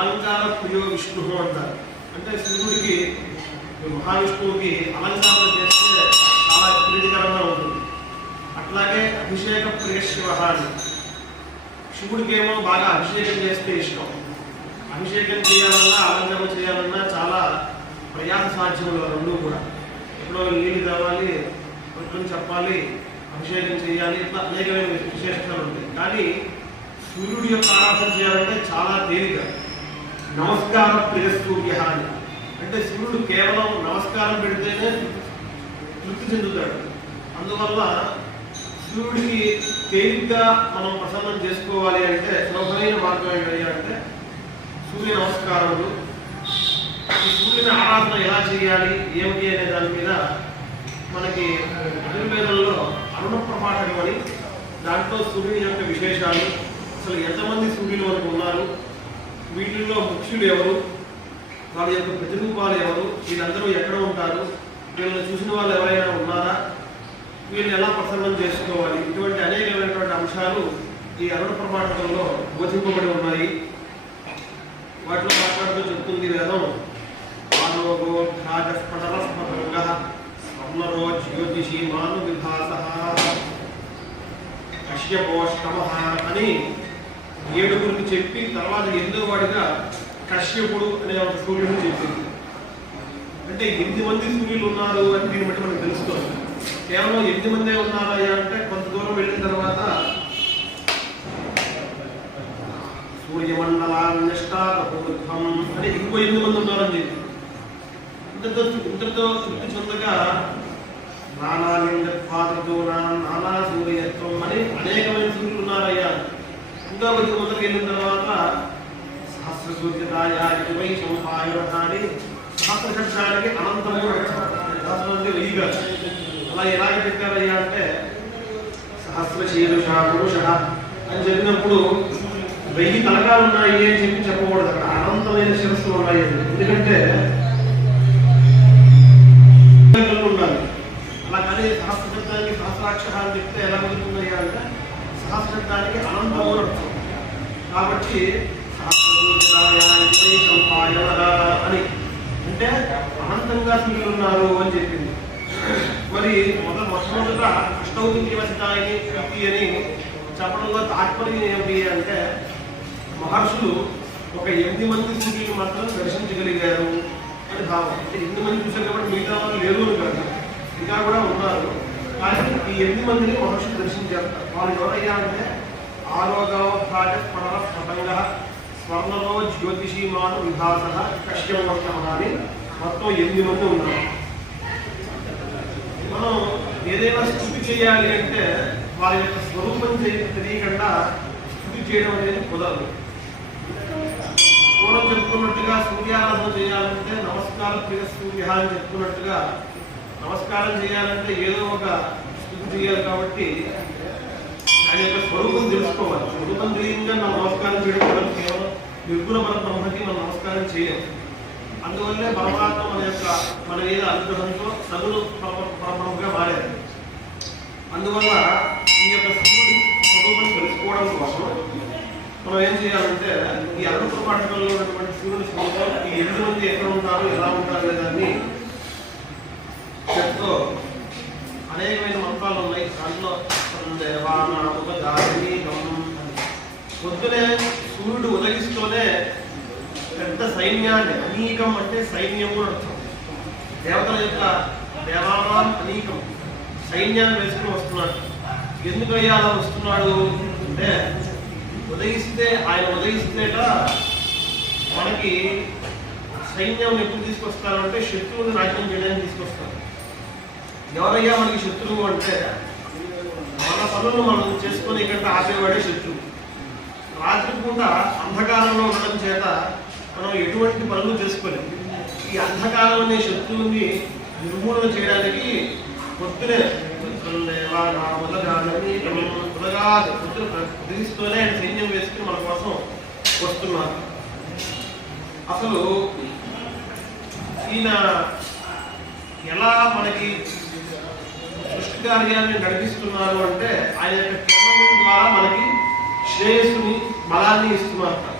అలంకార ప్రియో విష్ణు అంటారు. అంటే శివుడికి మహావిష్ణువుకి అలంకారం చేస్తే చాలా ప్రీతికరంగా ఉంటుంది. అట్లాగే అభిషేక ప్రియ శివ అని. శివుడికి ఏమో బాగా అభిషేకం చేస్తే ఇష్టం. అభిషేకం చేయాలన్నా అలంకరణ చేయాలన్నా చాలా ప్రయాస సాధ్యములు రెండు కూడా. ఎప్పుడో నీళ్ళు తేవాలి కొంచెం చెప్పాలి అభిషేకం చేయాలి ఇట్లా అనేకమైన విశేషాలు ఉంటాయి. కానీ సూర్యుడి యొక్క ఆరాధన చేయాలంటే చాలా తేలిక. నమస్కార ప్రియ సూర్య అని అంటే సూర్యుడు కేవలం నమస్కారం పెడితేనే తృప్తి చెందుతాడు. అందువల్ల సూర్యుడికి తేలిగ్గా మనం ప్రసన్నం చేసుకోవాలి అంటే సులభమైన మార్గం ఏంటంటే సూర్య నమస్కారములు. ఈ సూర్యుని ఆరాధన ఎలా చేయాలి ఏమిటి అనే దాని మీద మనకి ఆయుర్వేదంలో అరుణ ప్రపాఠకం అని దాంట్లో సూర్యుని యొక్క విశేషాలు. అసలు ఎంతమంది సూర్యులు మనకు ఉన్నారు? వీటిల్లో ముఖ్యులు ఎవరు? వాళ్ళ యొక్క ప్రతిరూపాలు ఎవరు? వీళ్ళందరూ ఎక్కడ ఉంటారు? వీళ్ళని చూసిన వాళ్ళు ఎవరైనా ఉన్నారా? వీళ్ళని ఎలా ప్రసన్నం చేసుకోవాలి? ఇటువంటి అనేకమైనటువంటి అంశాలు ఈ అరుణ ప్రమాణంలో బోధింపబడి ఉన్నాయి. వాటిలో మాట్లాడుతూ చెప్తుంది వేదం. ఆరోగో స్వర్ణరో జ్యోతిషి మాను విభాస కశ్యపోష్టమ అని ఏడుగురికి చెప్పి తర్వాత ఎనిమిదో వాడిగా కశ్యపుడు అనే ఒక సూర్యుడిని చెప్పింది. అంటే ఎనిమిది మంది సూర్యులు ఉన్నారు అని దీన్ని బట్టి మనకు తెలుస్తుంది. కేవలం ఎనిమిది మందే ఉన్నారా అంటే కొంత దూరం వెళ్ళిన తర్వాత సూర్యమండలాన్నిష్టాకూర్ధ్వం అని ఇంకో ఎనిమిది మంది ఉన్నారని చెప్పి. ఇంతతో ఇంతతో తృప్తి చెందగా నానాలింగత్వాదతో నానా సూర్యత్వం అని అనేకమైన ఇంకా కొద్ది వెళ్ళిన తర్వాత సహస్ర సూర్యదాయాధిపై ఇరవై సంపాయని సహస్ర శబ్దానికి అనంతము సహస్రం అంటే వెయ్యి అలా ఎలాగ పెట్టారయ్యా అంటే సహస్ర శీరుష పురుష అని చెప్పినప్పుడు వెయ్యి తలకాలు ఉన్నాయి అని చెప్పి చెప్పకూడదు. అక్కడ అనంతమైన శిరస్సులు ఉన్నాయి ఎందుకంటే ఉండాలి. అలా కానీ సహస్ర శబ్దానికి సహస్రాక్షరాలు చెప్తే ఎలా కుదురుతుందయ్యా అంటే సహస్ర శబ్దానికి కాబట్టి అని అంటే అనంతంగా సూర్యులు ఉన్నారు అని చెప్పింది. మరి మొదట మొట్టమొదట అష్టౌతి నివసితాయని కృతి అని చెప్పడంలో తాత్పర్యం ఏమిటి అంటే మహర్షులు ఒక ఎనిమిది మంది సూర్యులు మాత్రం దర్శించగలిగారు అని భావం. అంటే ఎనిమిది మంది చూశారు కాబట్టి మిగతా వాళ్ళు లేరు అని కాదు. ఇంకా కూడా ఉన్నారు. కానీ ఈ ఎనిమిది మందిని మహర్షులు దర్శించారు. వాళ్ళు ఎవరయ్యా అంటే ఆరోగ్యవభాజ పడర పతంగ స్వర్ణలో జ్యోతిషీమాన విభాస కశ్యవర్తమ అని మొత్తం ఎనిమిది మంది ఉన్నారు. మనం ఏదైనా స్థుతి చేయాలి అంటే వారి యొక్క స్వరూపం తెలియకుండా స్థుతి చేయడం అనేది కుదరదు. పూర్వం చెప్పుకున్నట్టుగా సూర్యారాధన చేయాలంటే నమస్కారం ప్రియ సూర్య అని చెప్పుకున్నట్టుగా నమస్కారం చేయాలంటే ఏదో ఒక స్థితి చేయాలి కాబట్టి ఆయన యొక్క స్వరూపం తెలుసుకోవాలి స్వరూపం తెలియకుండా మనం నమస్కారం చేయడం కుదరదు. కేవలం నిర్గుణ పర బ్రహ్మకి మనం నమస్కారం చేయాలి అందువల్లే పరమాత్మ మన యొక్క మన మీద అనుగ్రహంతో సగులు పరబ్రహ్మగా మారారు అందువల్ల ఈ యొక్క శివుడి స్వరూపం తెలుసుకోవడం కోసం మనం ఏం చేయాలంటే ఈ అనంత పాఠకంలో ఉన్నటువంటి శివుని స్వరూపం ఈ ఎనిమిది మంది ఎక్కడ ఉంటారు ఎలా ఉంటారు అనే చెప్తూ అనేకమైన మంత్రాలు ఉన్నాయి. దాంట్లో దేవానాముక దారిని గమనం పొద్దునే సూర్యుడు ఉదగిస్తూనే పెద్ద సైన్యాన్ని అనీకం అంటే సైన్యము అని అర్థం. దేవతల యొక్క దేవానాం అనీకం. సైన్యాన్ని వేసుకుని వస్తున్నాడు. ఎందుకు అలా వస్తున్నాడు? అంటే ఉదయిస్తే ఆయన ఉదయిస్తేట మనకి సైన్యం ఎప్పుడు తీసుకొస్తారంటే శత్రువుని నాశనం చేయడానికి తీసుకొస్తారు. ఎవరయ్యా మనకి శత్రువు అంటే? మన పనులు మనం చేసుకునే కంటే ఆపేవాడే శత్రువు. రాత్రిపూట అంధకారంలో ఉండడం చేత మనం ఎటువంటి పనులు చేసుకోలేము ఈ అంధకారం అనే శత్రువుని నిర్మూలన చేయడానికి పొద్దునే ఉదగా పొద్దున ఉదగిస్తూనే ఆయన సైన్యం వేసుకుని మన కోసం వస్తున్నారు. అసలు ఈయన ఎలా మనకి సృష్టి కార్యాన్ని నడిపిస్తున్నారు అంటే ఆయన యొక్క ద్వారా మనకి శ్రేయస్సుని బలాన్ని ఇస్తున్నారు.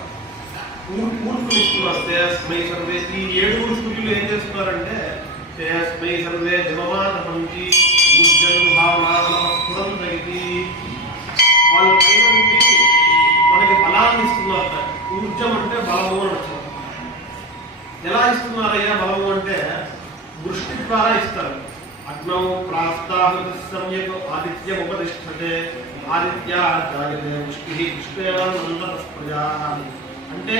మూర్ఖులు ఇస్తున్నారు తేస్మై సర్వే. ఈ ఏడుగురు స్థుతులు ఏం చేస్తున్నారంటే తేజస్మై సర్వే జమమాన పంచి ఊర్జన్ భావనాస్ఫురం తగితి. వాళ్ళ పైన మనకి బలాన్ని ఇస్తున్నారు. ఊర్జం అంటే బలము అని అర్థం. ఎలా ఇస్తున్నారయ్యా బలము అంటే దృష్టి ద్వారా ఇస్తారు. అగ్నౌ ప్రాస్తాహృతి సమ్యక్ ఆదిత్య ఉపతిష్టతే ఆదిత్య జాగతే వృష్టి ప్రజా అంటే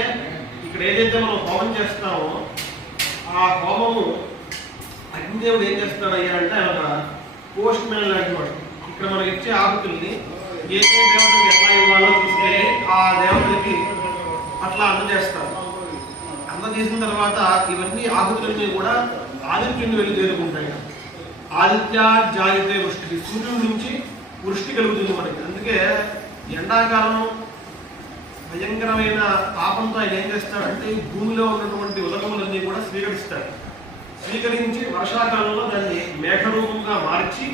ఇక్కడ ఏదైతే మనం హోమం చేస్తామో ఆ హోమము అగ్నిదేవుడు ఏం చేస్తాడయ్యా అంటే ఆయన పోస్ట్ మ్యాన్ లాంటి వాడు. ఇక్కడ మనం ఇచ్చే ఆహుతుల్ని ఏ ఏ దేవతకి ఎట్లా ఇవ్వాలో తీసుకెళ్ళి ఆ దేవతలకి అట్లా అందజేస్తారు. అందజేసిన తర్వాత ఇవన్నీ ఆకుతులన్నీ కూడా ఆదిత్యుని వెళ్ళి చేరుకుంటాయి ఆదిత్య జాగితే వృష్టికి సూర్యుడి నుంచి వృష్టి కలుగుతుంది మనకి. అందుకే ఎండాకాలం భయంకరమైన తాపంతో ఆయన ఏం చేస్తాడంటే భూమిలో ఉన్నటువంటి ఉదకములన్నీ కూడా స్వీకరిస్తాడు. స్వీకరించి వర్షాకాలంలో దాన్ని మేఘరూపంగా మార్చి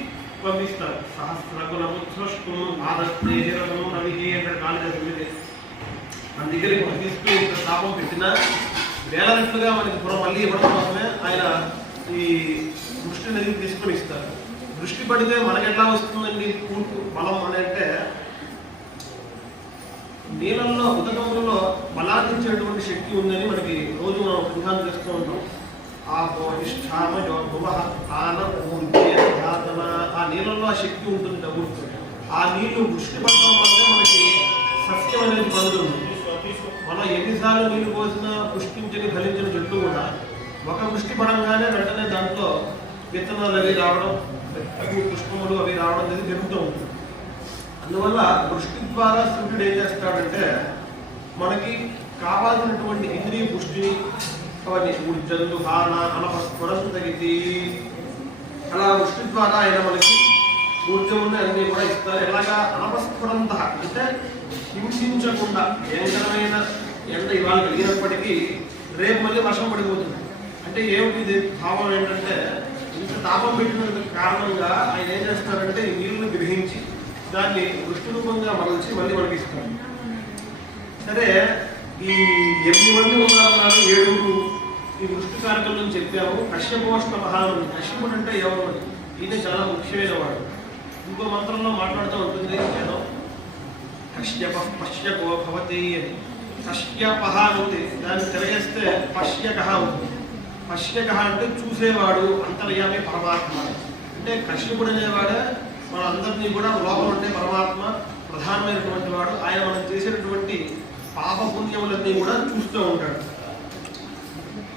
పంపిస్తారు సహస్రకులముత్సృష్టం ఆదస్తేజరము రవి అంటే జరిగింది మన దగ్గరికి పంపిస్తూ తీసుకుని ఇంత తాపం పెట్టినా వేల రెట్లుగా మనకి పురం మళ్ళీ ఇవ్వడం కోసమే ఆయన ఈ దృష్టి అనేది తీసుకొని ఇస్తారు దృష్టి పడితే మనకెట్లా ఎట్లా వస్తుందండి? కూర్పు బలం అని అంటే నీళ్ళల్లో ఉదకములలో బలార్జించేటువంటి శక్తి ఉందని మనకి రోజు మనం అనుభవం చేస్తూ ఉంటాం. ఆ పోషిష్టామ ఆన ఊర్జే ధాతన ఆ నీళ్ళల్లో ఆ శక్తి ఉంటుంది డబ్బు ఆ నీళ్ళు దృష్టి పడటం వల్ల మనకి సస్యం అనేది పండుతుంది మనం ఎన్నిసార్లు నీళ్ళు పోసినా పుష్పించని ఫలించిన చెట్టు కూడా ఒక దృష్టి పడంగానే వెంటనే దాంట్లో విత్తనాలు అవి రావడం అవి పుష్పములు అవి రావడం అనేది జరుగుతూ ఉంటుంది అందువల్ల వృష్టి ద్వారా సూర్యుడు ఏం చేస్తాడంటే మనకి కావాల్సినటువంటి ఇంద్రియ పుష్టిని అవన్నీ ఊర్జందు హాన అనపస్ఫురం తగితి అలా వృష్టి ద్వారా ఆయన మనకి ఊర్జముని అన్ని కూడా ఇస్తారు. ఎలాగా? అనపస్ఫురంత అంటే హింసించకుండా భయంకరమైన ఎండ ఇవాళ కలిగినప్పటికీ రేపు మళ్ళీ వర్షం పడిపోతుంది. అంటే ఏమిటి భావం ఏంటంటే ఇంత తాపం పెట్టినందుకు కారణంగా ఆయన ఏం చేస్తారంటే ఈ నీళ్ళని గ్రహించి దాన్ని వృష్టి రూపంగా మరల్చి మళ్ళీ మనకి ఇస్తారు సరే ఈ ఎనిమిది మంది ఉన్నారన్నారు ఏడుగురు ఈ వృష్టి కార్యక్రమం చెప్పాము. కశ్యపోష్ణ మహానుడు కశ్యపుడు అంటే ఎవరు ఈయన చాలా ముఖ్యమైన వాడు. ఇంకో మంత్రంలో మాట్లాడుతూ ఉంటుంది నేను కశ్యప పశ్యకో భవతి అని. కశ్యపహ అని ఉంది దాన్ని తిరగేస్తే పశ్యక ఉంది. పశ్యక అంటే చూసేవాడు అంతర్యామి పరమాత్మ. అంటే కశ్యపుడు అనేవాడే మన అందరినీ కూడా లోపల ఉండే పరమాత్మ ప్రధానమైనటువంటి వాడు. ఆయన మనం చేసేటటువంటి పాపపుణ్యములన్నీ కూడా చూస్తూ ఉంటాడు.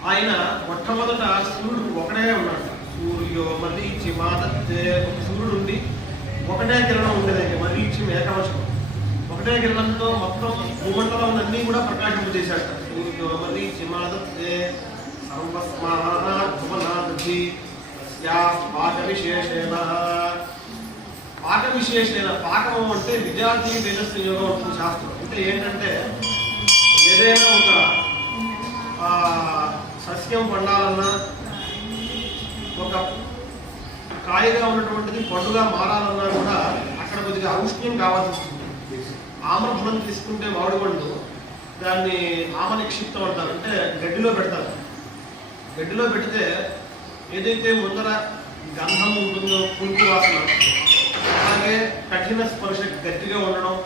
ఆయన మొట్టమొదట సూర్యుడు ఒకడే ఉన్నాడు. సూర్యో మరీచి మాదత్తే ఒక సూర్యుడు ఉండి ఒకటే కిరణం ఉండేది ఆయన. మరీచి ఏకవశం ఒకటే కిరణంతో మొత్తం భూమండలం అన్నీ కూడా ప్రకాశింపజేశాడు. సూర్యో మరీచి మాదత్తే సర్వస్మానాధి యా పాక విశేషేణ విశేషణ పాఠం అంటే విద్యార్థి తేజస్సు యోగం ఉంటుంది శాస్త్రం. అంటే ఏంటంటే ఏదైనా ఒక సస్యం పండాలన్నా ఒక కాయగా ఉన్నటువంటిది పండుగ మారాలన్నా కూడా అక్కడ కొద్దిగా ఔష్ణ్యం కావాల్సి వస్తుంది. ఆమ్రఫలం తీసుకుంటే మామిడి పండు దాన్ని ఆమ నిక్షిప్తం అంటారు అంటే గడ్డిలో పెడతారు. గడ్డిలో పెడితే ఏదైతే ముందర గంధం ఉంటుందో పులుపు వాసన అలాగే కఠిన స్పర్శ గట్టిగా ఉండడం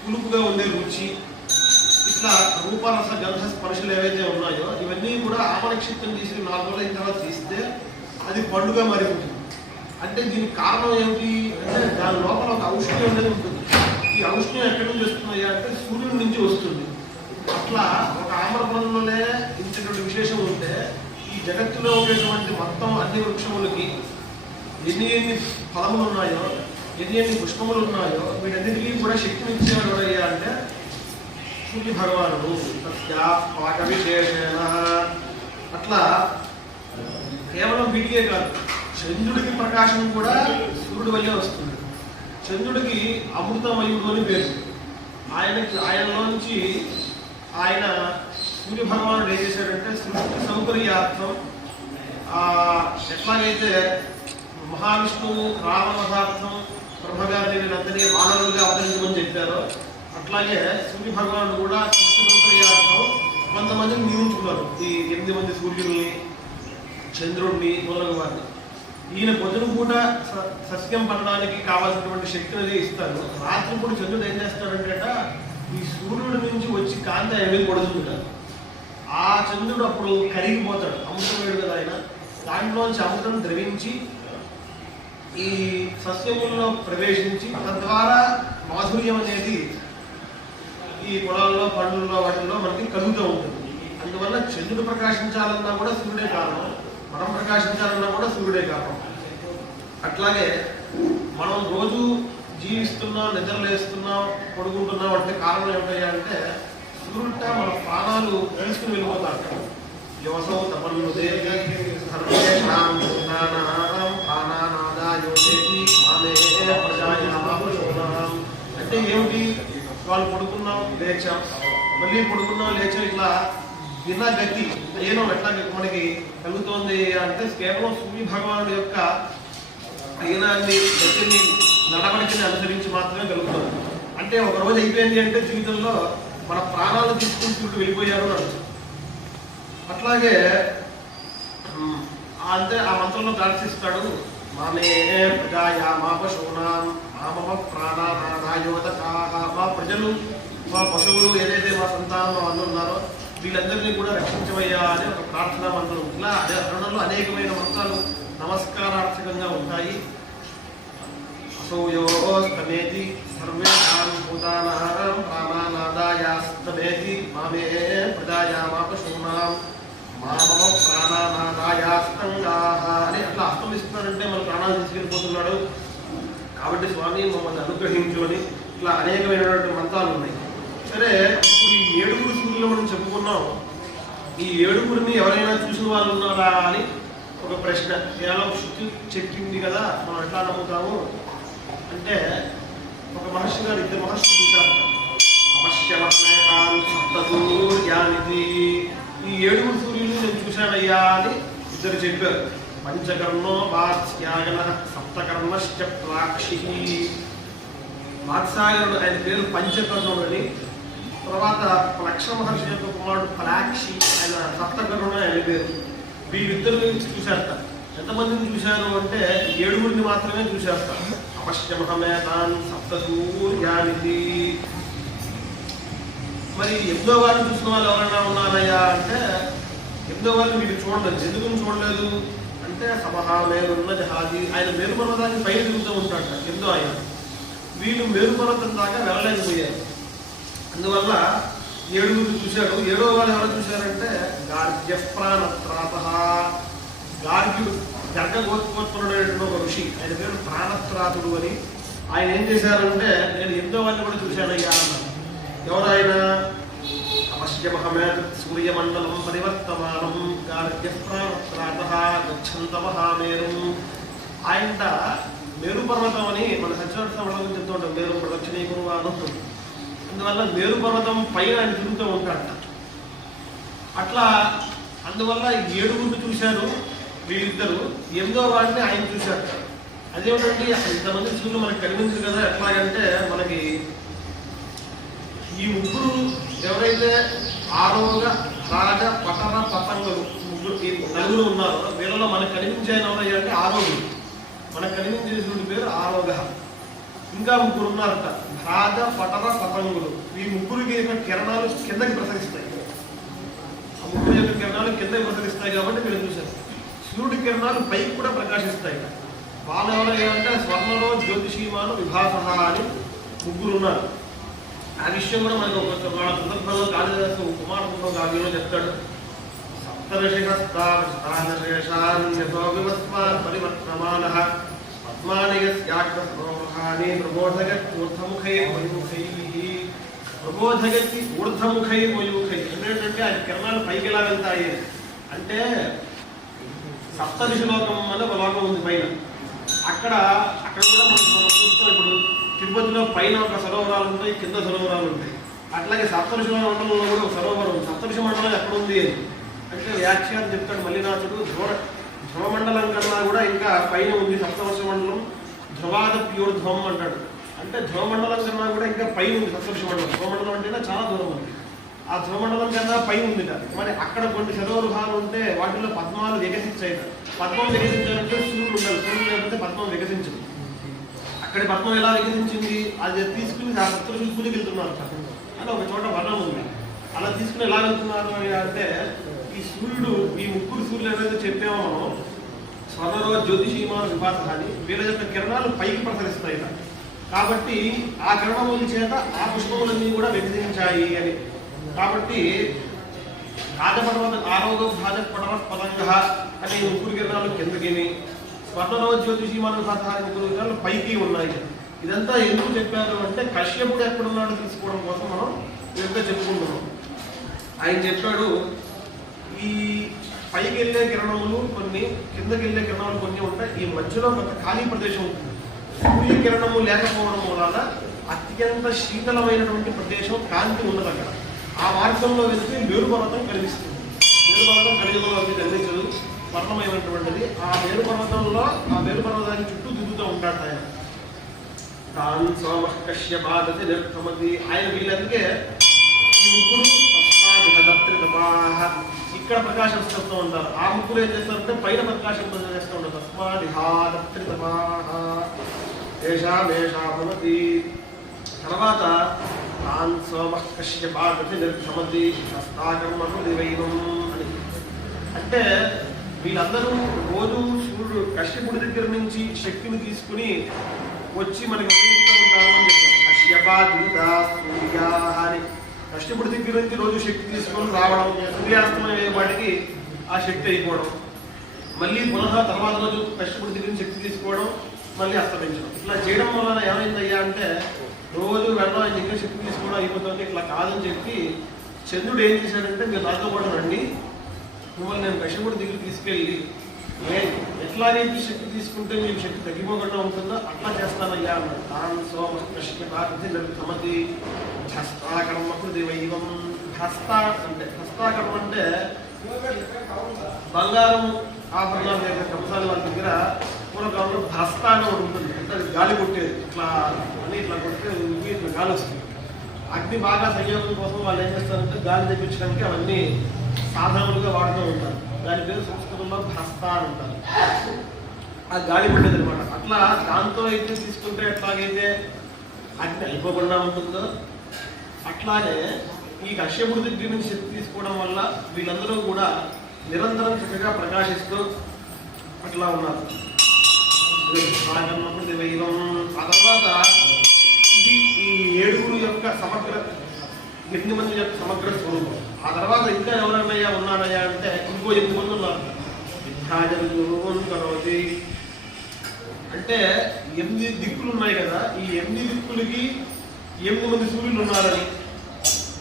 పులుపుగా ఉండే రుచి ఇట్లా రూపరస గంధ స్పర్శలు ఏవైతే ఉన్నాయో ఇవన్నీ కూడా ఆమనక్షిప్తం చేసి నాలుగు రోజుల తర్వాత తీస్తే అది పండుగ మారిపోతుంది అంటే దీనికి కారణం ఏమిటి అంటే దాని లోపల ఒక ఔషధం అనేది ఉంటుంది. ఈ ఔషధం ఎక్కడి నుంచి వస్తుంది అంటే సూర్యుడి నుంచి వస్తుంది అట్లా ఒక ఆమ్రఫలంలోనే ఇంతటువంటి విశేషం ఉంటే ఈ జగత్తులో ఉండేటువంటి మొత్తం అన్ని వృక్షములకి ఎన్ని ఎన్ని ఫలములు ఉన్నాయో ఎన్ని ఎన్ని పుష్పములు ఉన్నాయో వీటన్నిటికీ కూడా శక్తిని ఇచ్చేవాడు ఎవరయ్యా అంటే సూర్య భగవానుడు తస్యా పాక విశేషణ అట్లా కేవలం వీటికే కాదు చంద్రుడికి ప్రకాశం కూడా సూర్యుడి వల్లే వస్తుంది. చంద్రుడికి అమృతమయుడు అని పేరు. ఆయనకి ఆయనలోంచి ఆయన సూర్య భగవానుడు ఏం చేశాడంటే సృష్టి సౌకర్యార్థం ఎట్లాగైతే మహావిష్ణువు రామవధార్థం బ్రహ్మగారిని వీళ్ళందరినీ మానవులుగా అవతరించమని చెప్పారో అట్లాగే సూర్య భగవానుడు కూడా సృష్టి సౌకర్యార్థం కొంతమందిని నియమించుకున్నారు. ఈ ఎనిమిది మంది సూర్యుల్ని చంద్రుడిని మొదలగు వారిని ఈయన పొద్దున పూట స- సస్యం పడడానికి కావాల్సినటువంటి శక్తిని అది ఇస్తారు. రాత్రిపూట చంద్రుడు ఏం చేస్తాడంటే ఈ సూర్యుడి నుంచి వచ్చి కాంతి ఆయన పడుతుంటారు ఆ చంద్రుడు అప్పుడు కరిగిపోతాడు. అమృతం వేడు కదా ఆయన. దాంట్లోంచి అమృతం ద్రవించి ఈ సస్యముల్లో ప్రవేశించి తద్వారా మాధుర్యం అనేది ఈ పొలాల్లో పండ్లలో వాటిల్లో మనకి కలుగుతూ ఉంటుంది. అందువల్ల చంద్రుడు ప్రకాశించాలన్నా కూడా సూర్యుడే కారణం. మనం ప్రకాశించాలన్నా కూడా సూర్యుడే కారణం. అట్లాగే మనం రోజు జీవిస్తున్నాం నిద్రలేస్తున్నాం పడుకుంటున్నాం అంటే కారణం ఏమిటయ్యా అంటే సూర్యుట మన ప్రాణాలు తీసుకుని వెళ్ళిపోతారు. యోసౌ తపన్నుదే అంటే ఏమిటి? వాళ్ళు పడుకున్నాం లేచాం. మళ్ళీ పడుకున్నాం లేచాం ఇట్లా విన్న గతి. ఏనో ఎట్లా మనకి కలుగుతోంది అంటే కేవలం సూర్య భగవానుడు యొక్క అయినాన్ని గతిని నడవడికని అనుసరించి మాత్రమే కలుగుతుంది. అంటే ఒక రోజు అయిపోయింది అంటే జీవితంలో మన ప్రాణాలు తీసుకుంటూ వెళ్ళిపోయారు అని అర్థం అట్లాగే ఆ అంటే ఆ మంత్రంలో ప్రార్థిస్తాడు మామే ప్రజాయా మా పశువునాం మా మమ ప్రాణానాయోదకాహ మా ప్రజలు మా పశువులు ఏదైతే మా సంతానం వాళ్ళు ఉన్నారో వీళ్ళందరినీ కూడా రక్షించవయ్యా అని ఒక ప్రార్థనా మంత్రం. ఇలా అదే అరణంలో అనేకమైన మంత్రాలు నమస్కారార్థకంగా ఉంటాయి. అసూయోస్తమేతి సర్వేషాం భూతానాం ప్రాణానాదాయాస్తమేతి మామే ప్రజాయా మా పశూనాం మా మమ ప్రాణానాదాయాస్తంగాహ అని అట్లా అస్తమిస్తున్నాడంటే మన ప్రాణాలు తీసుకెళ్ళిపోతున్నాడు. కాబట్టి స్వామి మమ్మల్ని అనుగ్రహించు అని ఇట్లా అనేకమైనటువంటి మంత్రాలు ఉన్నాయి. సరే ఇప్పుడు ఈ ఏడుగురు సూర్యులు మనం చెప్పుకున్నాం. ఈ ఏడుగురిని ఎవరైనా చూసిన వాళ్ళు ఉన్నారా అని ఒక ప్రశ్న. కేవలం శృతి చెప్పింది కదా మనం ఎట్లా నమ్ముతాము? అంటే ఒక మహర్షి గారు ఇద్దరు మహర్షులు చూశారు. అవశ్యమేకాన్ సప్త సూర్యానిధి ఈ ఏడుగురు సూర్యులు నేను చూశానయ్యా అని ఇద్దరు చెప్పారు. పంచకర్ణో వాత్స్యాయన సప్తకర్ణశ్చ ప్రాక్షి వాత్సాయనుడు ఆయన పేరు పంచకర్ణుడు అని తర్వాత లక్ష మహర్షి యొక్క కుమారుడు ఫలాక్షి ఆయన సప్తకర్ణుడు ఆయన పేరు. వీరిద్దరు చూశారట. ఎంతమందిని చూశారు అంటే ఏడుగురిని మాత్రమే చూశారట. అవశ్యమహమేతాన్ సప్త మరి ఎనిమిదో వారిని చూసిన వాళ్ళు ఎవరైనా ఉన్నారయ్యా అంటే ఎనిమిదో వారిని వీళ్ళు చూడలేదు. ఎందుకు చూడలేదు? అంటే సమహా మేరున్న జహాది ఆయన మేరు పైన తిరుగుతూ ఉంటాడు. ఎనిమిదో ఆయన. వీళ్ళు మేరు దాకా వెళ్ళలేకపోయారు అందువల్ల ఏడుగురు చూశాడు. ఏడో వాళ్ళు ఎవరు చూశారంటే గార్గ్య ప్రాణత్రాత గార్గ్యుడు. గర్గ ఒక ఋషి. ఆయన పేరు ప్రాణత్రాతుడు అని. ఆయన ఏం చేశారంటే నేను ఎంతో వాడిని కూడా చూశానయ్యా అన్నాను ఎవరు ఆయన అవశ్యమహమేతత్ సూర్యమండలం పరివర్తమానం. గార్గ్య ప్రాణత్రాత గచ్చంత మహామేరు. ఆయన మేరుపర్వతం అని మన సత్యనారాయణ చెప్తూ ఉంటాం. మేరు ప్రదక్షిణీకురువాను అందువల్ల మేరుపర్వతం పైన ఆయన తిరుగుతూ ఉంటాడట. అట్లా అందువల్ల ఏడుగురు చూశారు వీళ్ళిద్దరు ఎనిమిదో వాడిని ఆయన చూశారు. అదేమిటండి ఇంతమంది జీవులు మనకు కనిపించదు కదా ఎట్లాగంటే మనకి ఈ ముగ్గురు ఎవరైతే ఆరోగ రాజ పటన పతంగులు ముగ్గురు నలుగురు ఉన్నారో వీళ్ళలో మనకు కనిపించే ఆయన ఆరోగ్యం మనకు కనిపించేటువంటి పేరు ఆరోగ ఇంకా ముగ్గురు ఉన్నారట. రాజ పటన పతంగులు. ఈ ముగ్గురికి కిరణాలు కిందకి ప్రసరిస్తాయి. ఆ ముగ్గురు యొక్క కిరణాలు కిందకి ప్రసరిస్తాయి కాబట్టి మీరు చూశారు. సూర్యుడి కిరణాలు పైకి కూడా ప్రకాశిస్తాయి. వాళ్ళు ఎవరంటే స్వర్ణలో జ్యోతిషీమాను విభాస అని ముగ్గురు ఉన్నారు. ఆ విషయం కూడా మనకు ఒక వాళ్ళ సందర్భంలో కాళిదాసు కుమారపులో కావ్యంలో చెప్తాడు. సప్తర్షిహస్తాశేషాన్యతో వివస్మా పరివర్తమాన పద్మానియస్యాగ్రసరోహాని ప్రబోధగత్ ఊర్ధముఖై మయూఖై ప్రబోధగతి ఊర్ధముఖై మయూఖై ఏంటంటే అది కిరణాలు పైకి ఎలా వెళ్తాయి? అంటే సప్తదిశ లోకం అనే ఒక లోకం ఉంది పైన. అక్కడ అక్కడ కూడా మనం మనం చూస్తాం ఇప్పుడు. తిరుపతిలో పైన ఒక సరోవరాలు ఉంటాయి కింద సరోవరాలు ఉంటాయి. అట్లాగే సప్తఋషి మండలంలో కూడా ఒక సరోవరం ఉంది. సప్తఋషి మండలం ఎక్కడ ఉంది అని. అంటే వ్యాఖ్యానం చెప్తాడు మల్లినాథుడు. ధ్రువ ధ్రువమండలం కన్నా కూడా ఇంకా పైన ఉంది సప్తవర్ష మండలం. ధ్రువాద ప్యూర్ధ్వం అంటాడు. అంటే ధ్రువమండలం కన్నా కూడా ఇంకా పైన ఉంది సప్తఋషి మండలం. ధ్రువమండలం అంటేనే చాలా దూరం ఉంది ఆ ధ్రువమండలం కన్నా పై ఉంది మరి అక్కడ కొన్ని శతవృహాలు ఉంటే వాటిలో పద్మాలు వికసించాయి పద్మం వికసించాలంటే సూర్యుడు ఉండాలి. సూర్యుడు లేకపోతే పద్మం వికసించదు. అక్కడ పద్మం ఎలా వికసించింది? అది తీసుకుని ఆ సప్త శిల్పులకి వెళ్తున్నారు అంటే ఒక చోట వర్ణం ఉంది. అలా తీసుకుని ఎలా వెళ్తున్నారు అంటే ఈ సూర్యుడు ఈ ముగ్గురు సూర్యులు ఏదైతే చెప్పామో మనం స్వర్ణరో జ్యోతిషీమాన విభాస అని వీళ్ళ యొక్క కిరణాలు పైకి ప్రసరిస్తాయి కాబట్టి ఆ కిరణముల చేత ఆ పుష్పములన్నీ కూడా వికసించాయి అని. కాబట్టి రాజపర్వత ఆరోగ్య భాజ పడవ పదంగ అనే ముగ్గురు కిరణాలు కిందకిని స్వర్ణరో జ్యోతిషి విభాస అనే ముగ్గురు కిరణాలు పైకి ఉన్నాయి. ఇదంతా ఎందుకు చెప్పారు అంటే కశ్యపుడు ఎక్కడున్నాడో తెలుసుకోవడం కోసం మనం ఇదంతా చెప్పుకుంటున్నాం. ఆయన చెప్పాడు ఈ పైకి వెళ్ళే కిరణములు కొన్ని కిందకి వెళ్ళే కిరణాలు కొన్ని ఉంటాయి. ఈ మధ్యలో కొంత ఖాళీ ప్రదేశం ఉంటుంది సూర్య కిరణము లేకపోవడం వలన అత్యంత శీతలమైనటువంటి ప్రదేశం కాంతి ఉన్నది అక్కడ ఆ మార్గంలో వెళ్తే మేరుపర్వతం కనిపిస్తుంది. మేరుపర్వతం పర్వతం కలియుగంలో అది కనిపించదు ఆ మేరుపర్వతంలో ఆ మేరుపర్వతాన్ని చుట్టూ తిరుగుతూ ఉంటాడు ఆయన. తాను సోమ కశ్యపాదతి నిర్గమతి ఆయన వీళ్ళందుకే ఈ ముగ్గురు ఇక్కడ ప్రకాశం చేస్తూ ఉంటారు. ఆ ముగ్గురు ఏం చేస్తారంటే పైన ప్రకాశం చేస్తూ ఉంటారు. తస్మాదిహాదప్త్రితపాహ ఏషామేషా భవతి తర్వాత తాన్ సోమ కశ్యపాదతి నిర్భ్రమతి హస్తాకర్మకు దివైవం అని. అంటే వీళ్ళందరూ రోజు సూర్యుడు కశ్యపుడి దగ్గర నుంచి శక్తిని తీసుకుని వచ్చి మనకి ఉపయోగిస్తూ ఉంటారు అని చెప్పారు. సూర్యా అని. కశ్యపుడి దగ్గర నుంచి రోజు శక్తి తీసుకొని రావడం సూర్యాస్తమయ వాటికి ఆ శక్తి అయిపోవడం. మళ్ళీ పునః తర్వాత రోజు కష్టపడి దగ్గర నుంచి శక్తి తీసుకోవడం మళ్ళీ అస్తమించడం. ఇట్లా చేయడం వలన ఏమైందయ్యా అంటే రోజు వెళ్ళడం ఆయన దగ్గర శక్తి తీసుకోవడం అయిపోతుంది ఇట్లా కాదని చెప్పి చంద్రుడు ఏం చేశాడంటే మీరు నాతో కూడా రండి. మిమ్మల్ని నేను కష్టపడి దగ్గర తీసుకెళ్ళి ఎట్లా రేపు శక్తి తీసుకుంటే మీకు శక్తి తగ్గిపోకుండా ఉంటుందో అట్లా చేస్తానయ్యా అన్నాడు. తాను సోమ కృష్ణ సమతి హస్తాకర్మకు దైవం హస్త అంటే హస్తాకర్మ అంటే బంగారం ఆభరణాలు దగ్గర కంసాల వాళ్ళ దగ్గర పూర్వకాలంలో భస్త అని ఒకటి ఉంటుంది. అంటే అది గాలి కొట్టేది ఇట్లా అని ఇట్లా కొట్టే ఇట్లా గాలి వస్తుంది. అగ్ని బాగా సంయోగం కోసం వాళ్ళు ఏం చేస్తారంటే గాలి తెప్పించడానికి అవన్నీ సాధనములుగా వాడుతూ ఉంటారు. దాని పేరు సంస్కృతంలో భస్త అని ఉంటారు ఆ గాలి కొట్టేది అనమాట అట్లా దాంతో అయితే తీసుకుంటే ఎట్లాగైతే అగ్ని అయిపోకుండా ఉంటుందో అట్లానే ఈ కశ్యపుడి దగ్గర నుంచి శక్తి తీసుకోవడం వల్ల వీళ్ళందరూ కూడా నిరంతరం చక్కగా ప్రకాశిస్తూ అట్లా ఉన్నారు. ఆ తర్వాత ఇది ఈ ఏడుగురు యొక్క సమగ్ర ఎనిమిది మంది యొక్క సమగ్ర స్వరూపం ఆ తర్వాత ఇంకా ఎవరన్నయ్యా ఉన్నారయ్యా అంటే ఇంకో ఎనిమిది మంది ఉన్నారు కరోతి అంటే ఎనిమిది దిక్కులు ఉన్నాయి కదా ఈ ఎనిమిది దిక్కులకి ఎనిమిది మంది సూర్యులు ఉన్నారని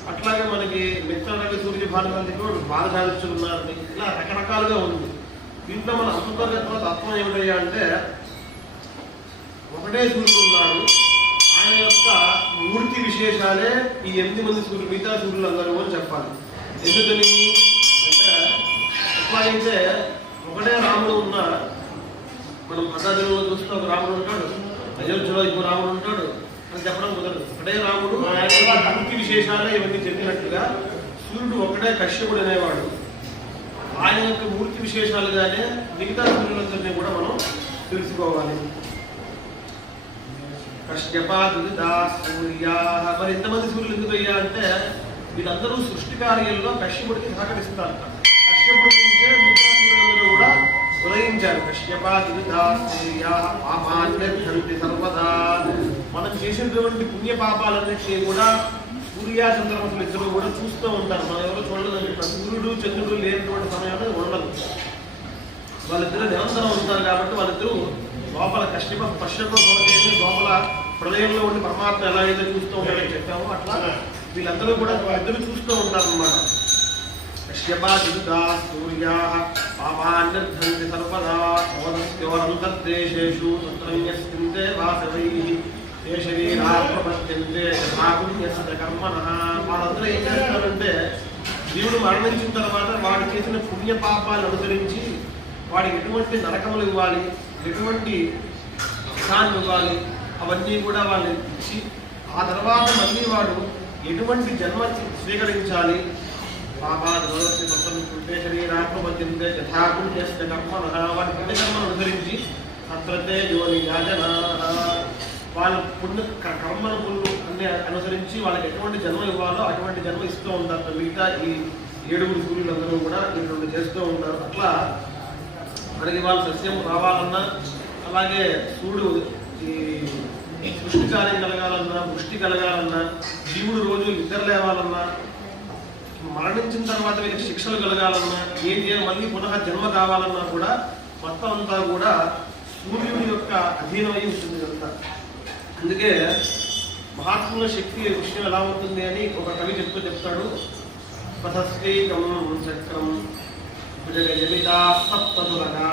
అట్లాగే మనకి మిత్రాలకి సూర్య భారతాలకి కూడా బాలధారిత్యులు ఉన్నారని ఇలా రకరకాలుగా ఉంది దీంట్లో మన అంతర్గత తత్వం ఏమిటయ్యా అంటే ఒకటే సూర్యుడు ఉన్నాడు. ఆయన యొక్క మూర్తి విశేషాలే ఈ ఎనిమిది మంది సూర్యులు మిగతా సూర్యులు అందరూ అని చెప్పాలి. ఎందుకని అంటే చెప్పాలంటే ఒకటే రాముడు ఉన్న మనం భద్రాచలంలో చూస్తే ఒక రాముడు ఉంటాడు. అయోధ్యలో ఇంకో రాముడు ఉంటాడు. అని చెప్పడం కుదరదు. ఒకటే రాముడు ఆయన మూర్తి విశేషాలే ఇవన్నీ చెప్పినట్టుగా సూర్యుడు ఒకటే కశ్యపుడు అనేవాడు. ఆయన యొక్క మూర్తి విశేషాలుగానే మిగతా సూర్యులందరినీ కూడా మనం తెలుసుకోవాలి. కశ్యపాదుదా సూర్యా మరి ఎంతమంది సూర్యులు ఎందుకు అయ్యా అంటే వీళ్ళందరూ సృష్టి కార్యంలో కశ్యపుడికి సహకరిస్తారు కశ్యపుడి నుంచే మిగతా సూర్యులందరూ కూడా ఉదయించారు. కశ్యపాదుదా సూర్యా సర్వదా. మనం చేసినటువంటి పుణ్య పాపాలన్నింటినీ కూడా సూర్య చంద్రమతులు ఇద్దరు కూడా చూస్తూ ఉంటారు. మనం ఎవరో చూడలేదు సూర్యుడు చంద్రుడు లేనటువంటి సమయంలో ఉండదు. వాళ్ళిద్దరు నిరంతరం ఉంటారు కాబట్టి వాళ్ళిద్దరూ లోపల కష్టప పశ్చిమ లోపల హృదయంలో ఉండి పరమాత్మ ఎలా అయితే చూస్తూ ఉంటాడని చెప్పామో అట్లా వీళ్ళందరూ కూడా ఇద్దరు చూస్తూ ఉంటారన్నమాట. అన్నమాట కశ్యపాదితా సూర్యా పాపాన్యర్థంతి సర్వదా అవదస్యోరంతర్దేశేషు తత్రన్యస్మిందే వాసవైః ఏ శరీరా ప్రపశ్యంతే యథాపుణ్యస్య కర్మణః. వాళ్ళందరూ ఏం చేస్తారంటే జీవుడు మరణించిన తర్వాత వాడు చేసిన పుణ్య పాపాలను అనుసరించి వాడికి ఎటువంటి నరకములు ఇవ్వాలి ఎటువంటి సుఖాన్ని ఇవ్వాలి అవన్నీ కూడా వాళ్ళని ఇచ్చి ఆ తర్వాత మళ్ళీ వాడు ఎటువంటి జన్మ స్వీకరించాలి? పాపాన్ని వదలసి మొత్తం పుట్టే శరీరాత్మపద్యంతే యథాపం చేస్తే కర్మ వాటి పుణ్యకర్మను అనుసరించి అత్రతే యోని యాజన. వాళ్ళ పుణ్య క- కర్మల పుణ్యం అన్ని అనుసరించి వాళ్ళకి ఎటువంటి జన్మ ఇవ్వాలో అటువంటి జన్మ ఇస్తూ ఉంటారు. మిగతా ఈ ఏడుగురు సూర్యులందరూ కూడా ఈ రెండు చేస్తూ ఉంటారు. అట్లా మనకి వాళ్ళ సస్యం రావాలన్నా అలాగే సూర్యుడు ఈ దృష్టి కార్యం కలగాలన్నా దృష్టి కలగాలన్నా జీవుడు రోజు నిద్ర లేవాలన్నా మరణించిన తర్వాత వీళ్ళకి శిక్షలు కలగాలన్నా ఏం చేయాలి మళ్ళీ పునః జన్మ కావాలన్నా కూడా మొత్తం అంతా కూడా సూర్యుని యొక్క అధీనమై ఉంటుంది అంతా. అందుకే మహాత్ముల శక్తి విషయం ఎలా ఉంటుంది అని ఒక కవి చెప్తూ చెప్తాడు. పథస్వీకం చక్రం భుజగజమితా సప్తదురగా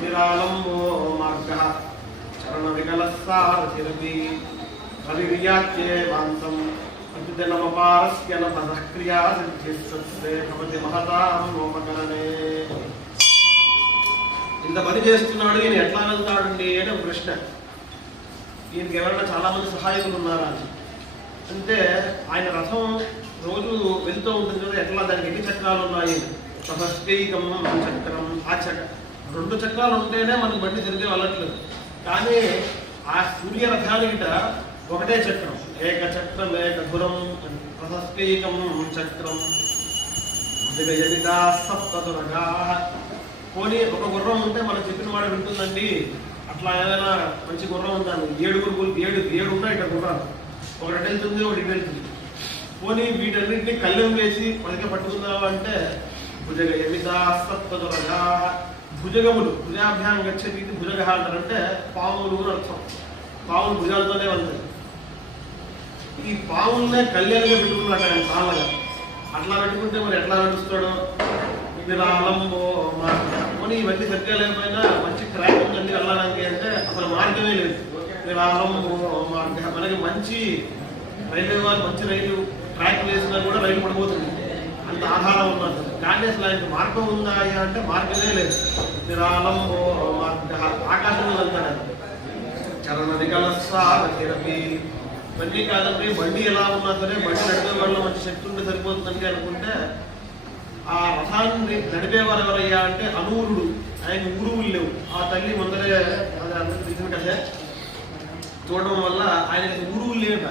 విరాళంబో మార్గ. చరణ వికలసారథిరపి రవిర్యాచ్యేవాంతం ప్రతిదినమపారస్య నపదః క్రియా భవతి మహతాం నోపకరణే ఇంత పని చేస్తున్నాడు ఈయన ఎట్లా వెళ్తాడండి అని ఒక ప్రశ్న. ఈయనకి ఎవరైనా చాలా మంది సహాయకులు ఉన్నారా అని. అంటే ఆయన రథం రోజు వెళ్తూ ఉంటుంది కదా ఎట్లా? దానికి ఎన్ని చక్రాలు ఉన్నాయి? సహస్కైకం చక్రం ఆ చక్ర రెండు చక్రాలు ఉంటేనే మనకు బండి తిరిగి వెళ్ళట్లేదు కానీ ఆ సూర్య ఒకటే చక్రం ఏక చక్రం ఏక గురం ప్రశస్కైకం చక్రం సప్తదురగా. పోనీ ఒక గుర్రం ఉంటే మనం చెప్పిన వాడు ఉంటుందండి అట్లా ఏదైనా మంచి గుర్రం ఉందండి ఏడుగురు గురు- ఏడు ఏడు ఉన్నాయి ఇక్కడ గుర్రాలు. ఒకటి వెళ్తుంది ఒకటి వెళ్తుంది పోనీ వీటన్నింటినీ కళ్ళెం వేసి మనకే పట్టుకుందామా అంటే భుజగ యమితా సప్తదురగా. భుజగములు భుజాభ్యాం గచ్చతి ఇది భుజగ అంటారంటే పాములు అని అర్థం. పాములు భుజాలతోనే వెళ్తాయి ఈ పాములనే కళ్యాణంగా పెట్టుకున్నాడు ఆయన పాలగా అట్లా పెట్టుకుంటే మరి ఎట్లా నడుస్తాడు? విరాళంబో మార్గం పోనీ ఇవన్నీ సరిగ్గా లేకపోయినా మంచి ట్రాక్ ఉందండి వెళ్ళడానికి అంటే అసలు మార్గమే లేదు. విరాళంబో మార్గం మనకి మంచి రైల్వే వాళ్ళు మంచి రైలు ట్రాక్ వేసినా కూడా రైలు పడిపోతుంది. అంత ఆధారం ఉన్నది. కాంగ్రెస్ లాంటి ఆయనకి మార్గం ఉందా అయ్యా అంటే మార్గమే లేదు. విరాళంబో ఆకాశంలో వెళ్తాడు ఆయన. చరణ వికలసారథిరపి బండి కాదండి. బండి ఎలా ఉన్నా సరే బండి నడిపే వాళ్ళు మంచి శక్తి ఉంటే సరిపోతుందండి అనుకుంటే ఆ రథాన్ని నడిపే వారు ఎవరయ్యా అంటే అనూరుడు ఆయన ఊరువులు లేవు. ఆ తల్లి ముందరే అది తెలిసిన కదే చూడడం వల్ల ఆయన ఊరువులు లేట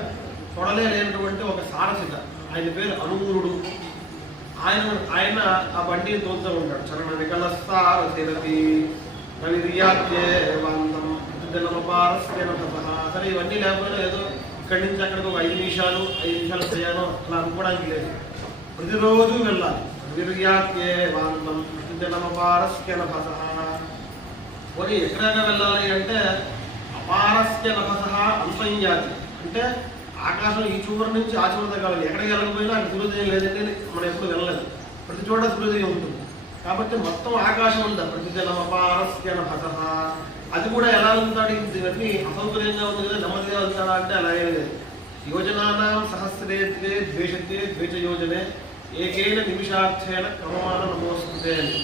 చూడలేనటువంటి లేనటువంటి ఒక సారథిత ఆయన పేరు అనూరుడు ఆయన ఆయన ఆ బండిని తోలుతూ ఉంటాడు. చరణ వికలస్తారథిరపి తిరతి వాంతం దినమపారస్యన సరే ఇవన్నీ లేకపోయినా ఏదో ఇక్కడి నుంచి అక్కడికి ఒక ఐదు నిమిషాలు ఐదు నిమిషాలు ప్రయాణం అట్లా అనుకోవడానికి లేదు. ప్రతిరోజు వెళ్ళాలి. రవిర్యాప్యే వాంతం దినమపారస్యన పోనీ ఎక్కడైనా వెళ్ళాలి అంటే అపారస్య నభస అంతర్యాతి అంటే ఆకాశం ఈ చూరు నుంచి ఆ చూరు దాకా ఎక్కడికి వెళ్ళకపోయినా అక్కడ సూర్యోదయం లేదంటే మనం ఎప్పుడు వెళ్ళలేదు. ప్రతి చోట సూర్యోదయం ఉంటుంది. కాబట్టి మొత్తం ఆకాశం ఉంది. ప్రతి జలం అపారస్యన నభస అది కూడా ఎలా వెళ్తాడు ఇవన్నీ అసౌకర్యంగా ఉంది కదా నెమ్మదిగా వెళ్తాడా అంటే అలాగే లేదు. యోజనానాం సహస్రే ద్వే ద్వేషద్వే ద్వేష యోజనే ఏకైన నిమిషార్థేన క్రమమాన నమోస్తుతే అని.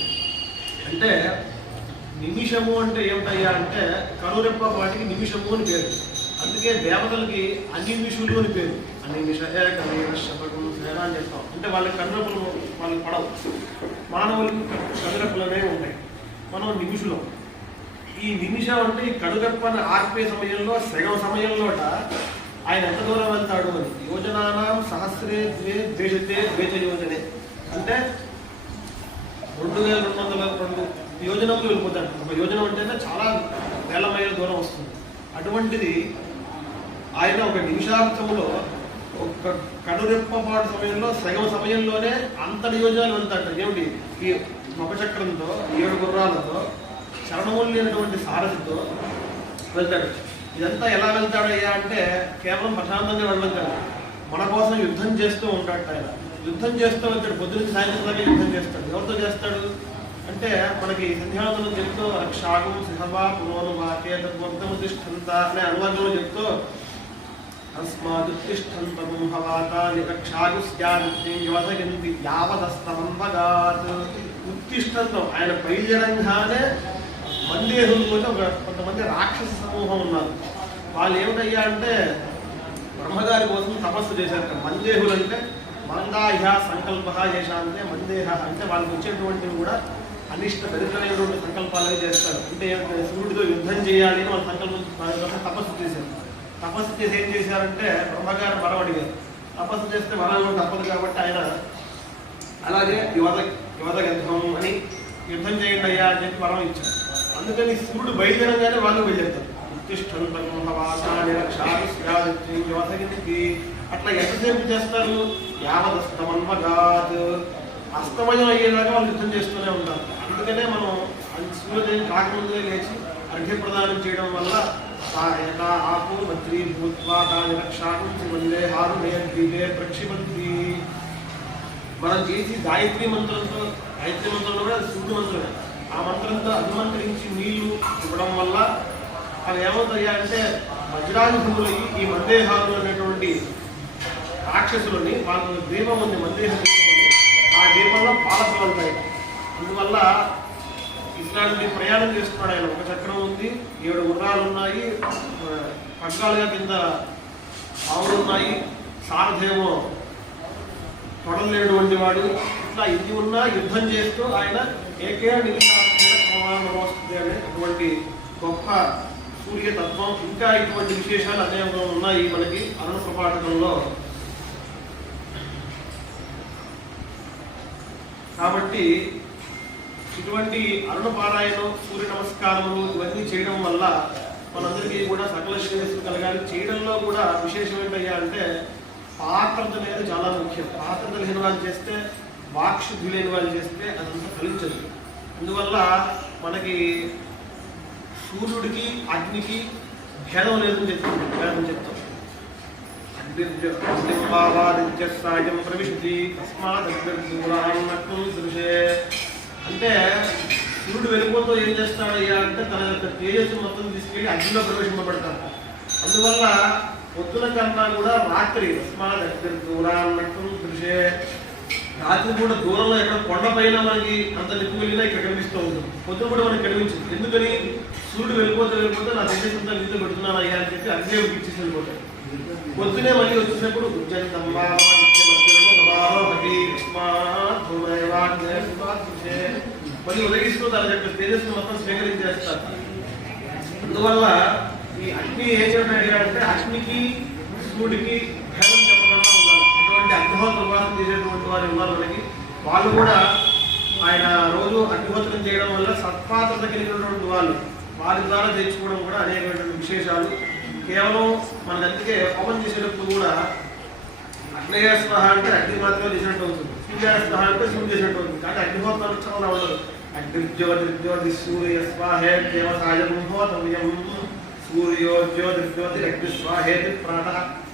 అంటే నిమిషము అంటే ఏమిటయ్యా అంటే కనురెప్ప వాటికి నిమిషము అని పేరు. అందుకే దేవతలకి అనిమిషులు అని పేరు. అనిమిష ఏక నీర శతకం అని చెప్తాం. అంటే వాళ్ళకి కనురెప్పలు వాళ్ళకి పడవు. మానవులకు కనురెప్పలనే ఉంటాయి. మనం నిమిషులం. ఈ నిమిషం అంటే ఈ కనురెప్పని ఆర్పే సమయంలో సగం సమయంలోట ఆయన ఎంత దూరం వెళ్తాడు అని. యోజనానాం సహస్రే ద్వే ద్వేషతే ద్వేష యోజనే. అంటే రెండు వేల రెండు వందల రెండు యోజనములు వెళ్ళిపోతాడు ఒక యోజనం అంటేనే చాలా వేల మైళ్ళ దూరం వస్తుంది. అటువంటిది ఆయన ఒక నిమిషార్థంలో ఒక కనురెప్పపాటు సమయంలో సగం సమయంలోనే అంతటి యోజనాలు వెళ్తాడు ఏమిటి? ఈ చక్రంతో ఏడు గుర్రాలతో చరణములు లేనటువంటి సారథితో వెళ్తాడు. ఇదంతా ఎలా వెళ్తాడయ్యా అంటే కేవలం ప్రశాంతంగా వెళ్ళడం కాదు. మన కోసం యుద్ధం చేస్తూ ఉంటాడు ఆయన. యుద్ధం చేస్తూ వచ్చాడు పొద్దున సాయంత్రం దాకా యుద్ధం చేస్తాడు. ఎవరితో చేస్తాడు? అంటే మనకి సంధ్యావందనం చెప్తూ రక్షాగం సిహవా కేత వాకేతత్వంతము తిష్టంత అనే అనువాదంలో చెప్తూ అస్మాదుత్తిష్టంతము హవాతాని రక్షాగుస్యాదిత్యం యోధయంతి యావదస్తమంబగాత్ ఉత్తిష్టంతో ఆయన బయలుదేరంగానే మందేహులతో ఒక కొంతమంది రాక్షస సమూహం ఉన్నారు. వాళ్ళు ఏమిటయ్యా అంటే బ్రహ్మగారి కోసం తపస్సు చేశారట మందేహులు అంటే మందాహ్య సంకల్ప అంటే మందేహ అంటే వాళ్ళకి వచ్చేటువంటివి కూడా అనిష్ట దరిద్రమైనటువంటి సంకల్పాలు చేస్తారు. అంటే సూర్యుడితో యుద్ధం చేయాలి అని వాళ్ళు సంకల్పం తపస్సు చేశారు. తపస్సు చేసి ఏం చేశారంటే బ్రహ్మగారు వరం అడిగారు. తపస్సు చేస్తే వరాలు తప్పదు కాబట్టి ఆయన అలాగే యువత యువత యుద్ధం అని యుద్ధం చేయండి అయ్యా అని చెప్పి వరం ఇచ్చారు. అందుకని సూర్యుడు బయలుదేరంగానే వాళ్ళు బయలుదేరుతారు. ఉత్తిష్టంతం హవాసాని అట్లా ఎంతసేపు చేస్తారు? యావదస్తమన్వగాత్ అస్తమయం అయ్యేదాకా వాళ్ళు యుద్ధం చేస్తూనే ఉంటారు. అందుకనే మనం సూర్యోదయం కాకముందే లేచి అర్ఘ్య ప్రదానం చేయడం వల్ల ఆ ఏకా ఆపు మంత్రి భూత్వా దాని రక్షాకు వందే హారు మేఘే ప్రక్షిపంతి మనం చేసి గాయత్రి మంత్రంతో గాయత్రి మంత్రంలో కూడా సూర్యుడు మంత్రమే. ఆ మంత్రంతో అభిమంత్రించి నీళ్ళు ఇవ్వడం వల్ల అవి ఏమవుతాయంటే అంటే ఈ మందేహాలు అనేటువంటి రాక్షసులని వాళ్ళ దీపం ఉంది మందేహం ఆ దీపంలో పాలసలు ఉంటాయి. అందువల్ల ఇట్లాంటి ప్రయాణం చేస్తున్నాడు ఆయన. ఒక చక్రం ఉంది ఏడు గుర్రాలు ఉన్నాయి ఆ, పగ్గాలుగా కింద ఆవులు ఉన్నాయి. సారథేమో తొడలేటువంటి వాడు. ఇట్లా ఇది ఉన్నా యుద్ధం చేస్తూ ఆయన ఏకే నిమిషాస్తుంది అనేటువంటి గొప్ప సూర్యతత్వం. ఇంకా ఇటువంటి విశేషాలు అనేక ఉన్నాయి మనకి అరుణ ప్రపాఠకంలో కాబట్టి ఇటువంటి అరుణ పారాయణం సూర్య నమస్కారములు ఇవన్నీ చేయడం వల్ల మనందరికీ కూడా సకల శ్రేయస్సు కలగాలి చేయడంలో కూడా విశేషం ఏంటయ్యా అంటే పాత్రత అనేది చాలా ముఖ్యం. పాత్రత లేని వాళ్ళు చేస్తే వాక్షుద్ధి లేని వాళ్ళు చేస్తే అదంతా ఫలించదు. అందువల్ల మనకి సూర్యుడికి అగ్నికి భేదం లేదని చెప్తుంది భేదం చెప్తాం. సాయం ప్రవిష్టి తస్మాత్ దృశే అంటే సూర్యుడు వెళ్ళిపోతూ ఏం చేస్తాడయ్యా అంటే తన యొక్క తేజస్సు మొత్తం తీసుకెళ్ళి అగ్నిలో ప్రవేశింపబడతాడు. అందువల్ల పొద్దున కన్నా కూడా రాత్రి తస్మాత్ దగ్గర దూరాన్నట్టు దృశ్యే రాత్రి కూడా దూరంలో ఎక్కడ కొండపైన మనకి అంత నిప్పు వెళ్ళినా ఇక్కడ కనిపిస్తూ ఉంటుంది. పొద్దున కూడా మనకి కనిపించింది. ఎందుకని? సూర్యుడు వెళ్ళిపోతే వెళ్ళిపోతే నా తేజస్సు అంతా నీతో పెడుతున్నాను అయ్యా అని చెప్పి అగ్ని ఇచ్చేసి వెళ్ళిపోతాడు. పొద్దునే మళ్ళీ వచ్చినప్పుడు ఉజ్జంతం మళ్ళీ ఉదయిస్తూ తన తేజస్సు మొత్తం స్వీకరించేస్తారు అందువల్ల ఈ అగ్ని ఏం చేయడం అంటే అగ్నికి సూడికి ధ్యానం చెప్పకుండా ఉండాలి. అటువంటి అగ్నిహోత్ర ఉపాసన చేసేటువంటి వారు ఉన్నారు మనకి. వాళ్ళు కూడా ఆయన రోజు అగ్నిహోత్రం చేయడం వల్ల సత్పాత్రత కలిగినటువంటి వాళ్ళు. వారి ద్వారా తెచ్చుకోవడం కూడా అనేకమైనటువంటి విశేషాలు. కేవలం మన అందుకే చేసేటప్పుడు కూడా అగ్నేయ స్వహ అంటే అగ్ని మాత్రమే చేసినట్టు అవుతుంది. సూర్య స్వహ అంటే సూర్యుడు చేసినట్టు అవుతుంది. కానీ అగ్నిహోత్రం చాలా ఉండదు. అగ్నిజ్యోతిర్జ్యోతి సూర్య స్వాహే దేవతాయ బ్రహ్మోతవ్యం సూర్యో జ్యోతిర్జ్యోతి అగ్ని స్వాహేతి ప్రాత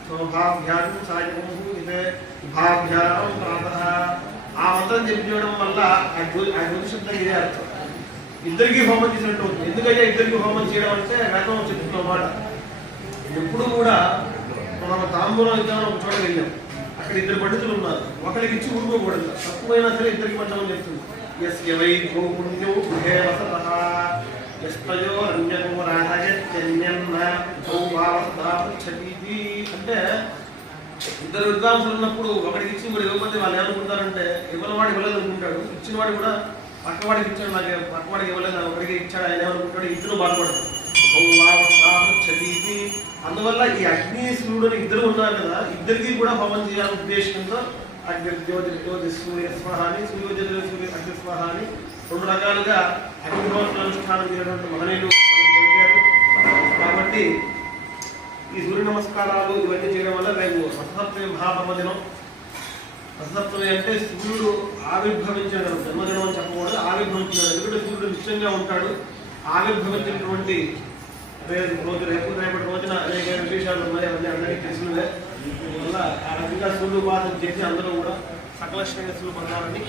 శోభాభ్యాం సాయము ఇదే భాభ్యాం ప్రాత ఆ మంత్రం చెప్పడం వల్ల అగ్ని జ్యోతి ఇదే అర్థం. ఇద్దరికి హోమం చేసినట్టు అవుతుంది. ఎందుకంటే ఇద్దరికి హోమం చేయడం అంటే వేదం చెప్తున్న మాట. ఎప్పుడు కూడా మనం తాంబూలం ఇద్దామని ఒక చోట వెళ్ళాం. అక్కడ ఇద్దరు పండితులు ఉన్నారు. ఒకరికి ఇచ్చి ఊరుకోకూడదు. తక్కువైనా సరే ఇద్దరికి పంచమని చెప్తుంది ఎస్ వై గోపుణ్యం గృహే వసత. ఎస్తయో రంజనము రాజన్యన్న అంటే ఇద్దరు విద్వాంసులు ఉన్నప్పుడు ఒకరికి ఇచ్చి మరి ఇవ్వకపోతే వాళ్ళు ఏమనుకుంటారంటే ఇవ్వనవాడు ఇవ్వలేదు అనుకుంటాడు. ఇచ్చిన వాడు కూడా పక్కవాడికి ఇచ్చాడు నాకు పక్కవాడికి ఇవ్వలేదు ఒకరికి ఇచ్చాడు ఆయన ఏమనుకుంటాడు ఇద్దరు బాధపడతారు చదివి అందువల్ల ఈ అగ్ని సూర్యుడు ఇద్దరు ఉన్నారు కదా ఇద్దరికి కూడా హోమం చేయాలనే ఉద్దేశంతో అగ్ని జ్యోతి జ్యోతి సూర్య స్వహ అని సూర్యోదయ సూర్య అగ్ని అని రెండు రకాలుగా అగ్నిహోత్ర అనుష్ఠానం చేయడానికి మహనీయులు కాబట్టి ఈ సూర్య నమస్కారాలు ఇవన్నీ చేయడం వల్ల రేపు రథసప్తమి మహాపర్వదినం రథసప్తమి అంటే సూర్యుడు ఆవిర్భవించిన జన్మదినం అని చెప్పకూడదు ఆవిర్భవించిన ఎందుకంటే సూర్యుడు నిశ్చయంగా ఉంటాడు. ఆవిర్భవించినటువంటి రేపు రోజు రేపు రేపటి రోజున అనేక విశేషాలు ఉన్నాయి అవన్నీ అందరికీ తెలిసినవే. వల్ల ఆ రకంగా సూర్యుడు ఉపాసన చేసి అందరూ కూడా సకల శ్రేయస్సులు పొందాలని